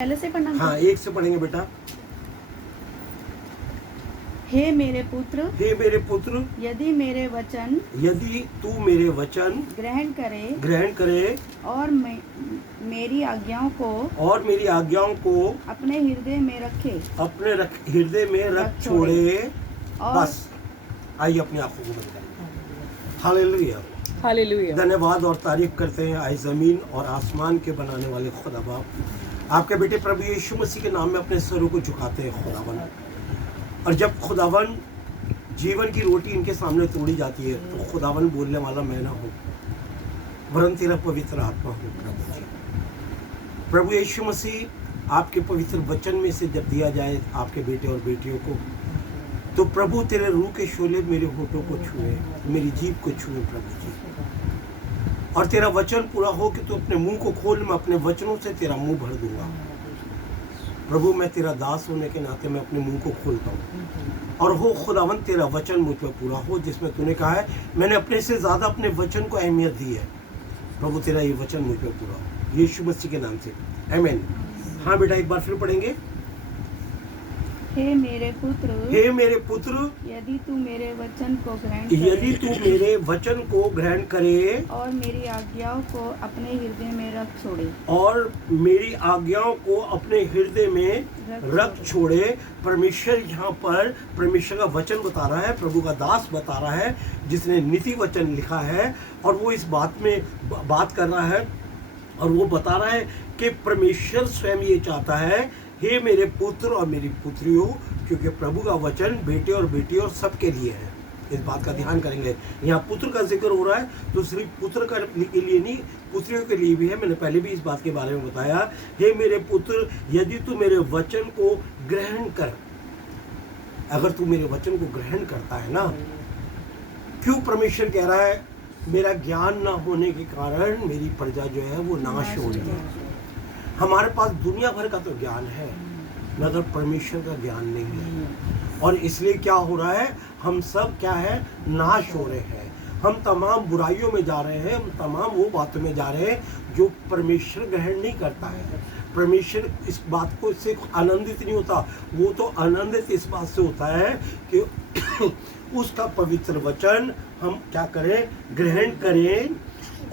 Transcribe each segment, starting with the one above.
पहले से पढ़ना। हाँ, एक से पढ़ेंगे बेटा। हे मेरे पुत्र, हे मेरे पुत्र, यदि मेरे वचन यदि तू मेरे वचन ग्रहण करे और मेरी आज्ञाओं को अपने हृदय में रखे, हृदय में रख छोड़े। और बस आइए अपनी आंखों को बंद करें। Hallelujah, hallelujah. धन्यवाद और तारीफ करते हैं आए जमीन और आसमान के बनाने वाले खुदा बाप, आपके बेटे प्रभु यीशु मसीह के नाम में अपने सरों को झुकाते हैं खुदावन। और जब खुदावन जीवन की रोटी इनके सामने तोड़ी जाती है तो खुदावन बोलने वाला मैं ना हूँ वरन तेरा पवित्र आत्मा हूँ। प्रभु यीशु मसीह आपके पवित्र वचन में से जब दिया जाए आपके बेटे और बेटियों को, तो प्रभु तेरे रूह के शोले मेरे होठों को छुए, मेरी जीभ को छुए प्रभु जी। और तेरा वचन पूरा हो कि तू अपने मुंह को खोल, मैं अपने वचनों से तेरा मुंह भर दूंगा। प्रभु मैं तेरा दास होने के नाते मैं अपने मुंह को खोलता हूँ और हो खुदावन तेरा वचन मुझ पर पूरा हो, जिसमें तूने कहा है मैंने अपने से ज़्यादा अपने वचन को अहमियत दी है। प्रभु तेरा ये वचन मुझ पर पूरा हो यीशु मसीह के नाम से, आमीन। हाँ बेटा, एक बार फिर पढ़ेंगे। हे मेरे पुत्र, यदि तू मेरे वचन को ग्रहण करे और मेरी आज्ञाओं को अपने हृदय में रख छोड़े। परमेश्वर यहाँ पर परमेश्वर का वचन बता रहा है, प्रभु का दास बता रहा है जिसने नीति वचन लिखा है, और वो इस बात में बात कर रहा है और वो बता रहा है कि परमेश्वर स्वयं ये चाहता है, हे मेरे पुत्र और मेरी पुत्रियों, क्योंकि प्रभु का वचन बेटे और बेटी और सबके लिए है। इस बात का ध्यान करेंगे। यहाँ पुत्र का जिक्र हो रहा है तो सिर्फ पुत्र के लिए नहीं, पुत्रियों के लिए भी है। मैंने पहले भी इस बात के बारे में बताया। हे मेरे पुत्र, यदि तू मेरे वचन को ग्रहण कर, अगर तू मेरे वचन को ग्रहण करता है ना, क्यों परमेश्वर कह रहा है मेरा ज्ञान ना होने के कारण मेरी प्रजा जो है वो नाश हो रही है। हमारे पास दुनिया भर का तो ज्ञान है मगर परमेश्वर का ज्ञान नहीं है, और इसलिए क्या हो रहा है, हम सब क्या है, नाश हो रहे हैं। हम तमाम बुराइयों में जा रहे हैं, हम तमाम वो बातों में जा रहे हैं जो परमेश्वर ग्रहण नहीं करता है। परमेश्वर इस बात को इससे आनंदित नहीं होता, वो तो आनंदित इस बात से होता है कि उसका पवित्र वचन हम क्या करें, ग्रहण करें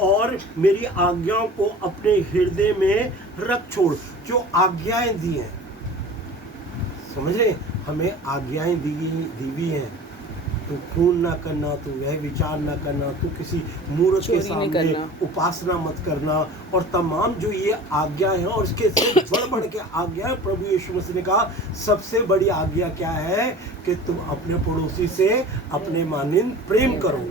और मेरी आज्ञाओं को अपने हृदय में रख छोड़। जो आज्ञाएं दी हैं, समझ रहे, हमें आज्ञाएं दी हुई हैं। तू खून ना करना, तू वह विचार ना करना, तू किसी मूर्त के सामने उपासना मत करना, और तमाम जो ये आज्ञाएं हैं, और इसके से बढ़ के आज्ञाएं प्रभु यीशु मसीह ने कहा सबसे बड़ी आज्ञा क्या है कि तुम अपने पड़ोसी से अपने मानिंद प्रेम करो।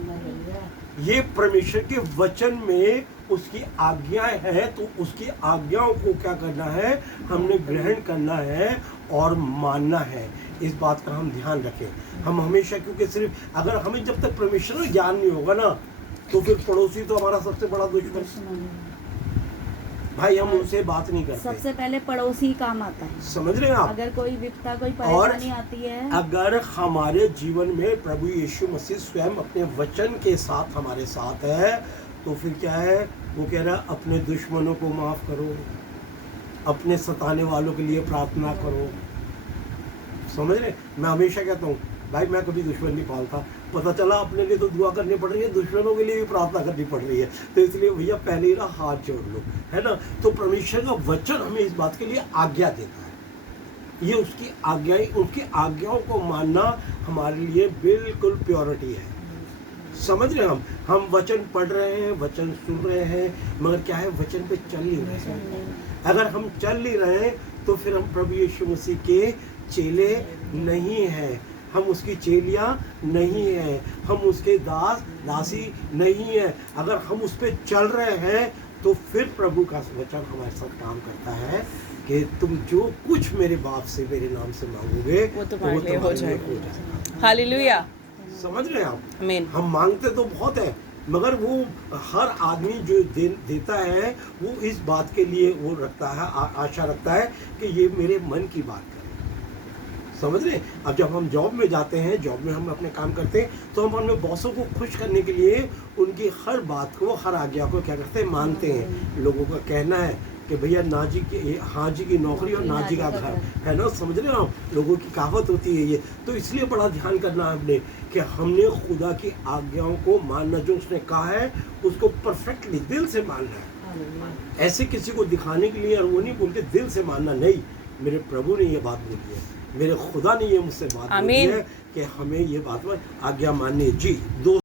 ये परमेश्वर के वचन में उसकी आज्ञाएं हैं, तो उसकी आज्ञाओं को क्या करना है, हमने ग्रहण करना है और मानना है। इस बात का हम ध्यान रखें। हम हमेशा, क्योंकि सिर्फ अगर हमें जब तक परमेश्वर का ज्ञान नहीं होगा ना, तो फिर पड़ोसी तो हमारा सबसे बड़ा दुश्मन भाई, हम उनसे बात नहीं करते। सबसे पहले पड़ोसी काम आता है, समझ रहे हैं आप। अगर कोई विपदा, कोई परेशानी आती है, अगर हमारे जीवन में प्रभु यीशु मसीह स्वयं अपने वचन के साथ हमारे साथ है, तो फिर क्या है, वो कह रहा है अपने दुश्मनों को माफ करो, अपने सताने वालों के लिए प्रार्थना करो। समझ रहे, मैं हमेशा कहता हूँ भाई, मैं कभी दुश्मन नहीं पालता। पता चला अपने लिए तो दुआ करनी पड़ रही है, दुश्मनों के लिए भी प्रार्थना करनी पड़ रही है, तो इसलिए भैया पहले ही ना हाथ जोड़ लो, है ना। तो परमेश्वर का वचन हमें इस बात के लिए आज्ञा देता है। ये उसकी आज्ञाएं, उसकी आज्ञाओं को मानना हमारे लिए बिल्कुल प्योरिटी है। समझ रहे हैं, हम वचन पढ़ रहे हैं, वचन सुन रहे हैं, मगर क्या है, वचन पे चल नहीं रहे हैं। अगर हम चल नहीं रहे हैं तो फिर हम प्रभु यीशु मसीह के चेले नहीं हैं, हम उसकी चेलियाँ नहीं हैं, हम उसके दासी नहीं हैं। अगर हम उस पर चल रहे हैं तो फिर प्रभु का वचन हमारे साथ काम करता है कि तुम जो कुछ मेरे बाप से मेरे नाम से मांगोगे वो तुम्हारे लिए हो जाएगा। हालेलुया। समझ रहे हैं आप। आमीन। हम मांगते तो बहुत है, मगर वो हर आदमी जो देता है वो इस बात के लिए वो रखता है, आशा रखता है कि ये मेरे मन की बात करे। समझ रहे। अब जब हम जॉब में जाते हैं, जॉब में हम अपने काम करते हैं, तो हम अपने बॉसों को खुश करने के लिए उनकी हर बात को, हर आज्ञा को क्या करते हैं, मानते हैं। लोगों का कहना है कि भैया ना जी की हाँ जी की नौकरी और ना जी का घर, है ना, समझ रहे हो आप, लोगों की कहावत होती है ये। तो इसलिए बड़ा ध्यान करना है हमने कि हमने खुदा की आज्ञाओं को मानना, जो उसने कहा है उसको परफेक्टली दिल से मानना है, ऐसे किसी को दिखाने के लिए और वो नहीं बोलते दिल से मानना नहीं। मेरे प्रभु ने ये बात बोली है, मेरे खुदा ने ये मुझसे बात बोली है कि हमें ये बात आज्ञा माननी है। जी, दो